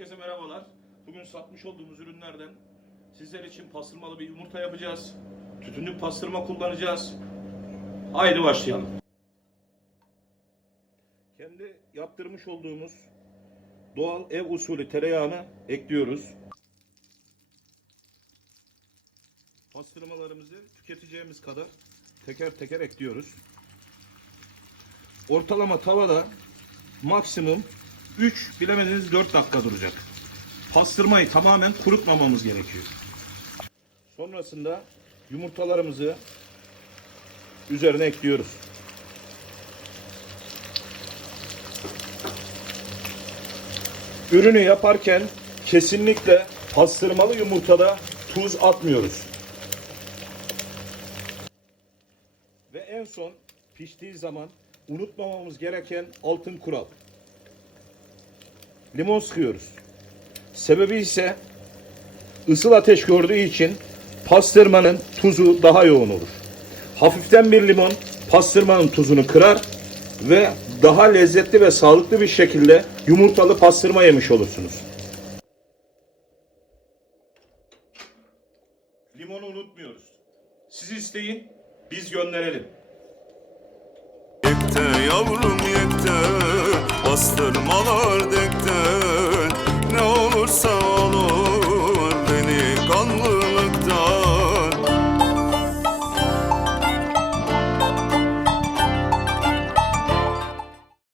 Herkese merhabalar. Bugün satmış olduğumuz ürünlerden sizler için pastırmalı bir yumurta yapacağız. Tütünlük pastırma kullanacağız. Haydi başlayalım. Kendi yaptırmış olduğumuz doğal ev usulü tereyağını ekliyoruz. Pastırmalarımızı tüketeceğimiz kadar teker teker ekliyoruz. Ortalama tavada maksimum 3 bilemediniz 4 dakika duracak. Pastırmayı tamamen kurutmamamız gerekiyor. Sonrasında yumurtalarımızı üzerine ekliyoruz. Ürünü yaparken kesinlikle pastırmalı yumurtada tuz atmıyoruz. Ve en son piştiği zaman unutmamamız gereken altın kural. Limon sıkıyoruz. Sebebi ise ısıl ateş gördüğü için pastırmanın tuzu daha yoğun olur. Hafiften bir limon pastırmanın tuzunu kırar ve daha lezzetli ve sağlıklı bir şekilde yumurtalı pastırma yemiş olursunuz. Limonu unutmuyoruz. Siz isteyin, biz gönderelim. Yekte yavrum yekte Bastırmalar olursa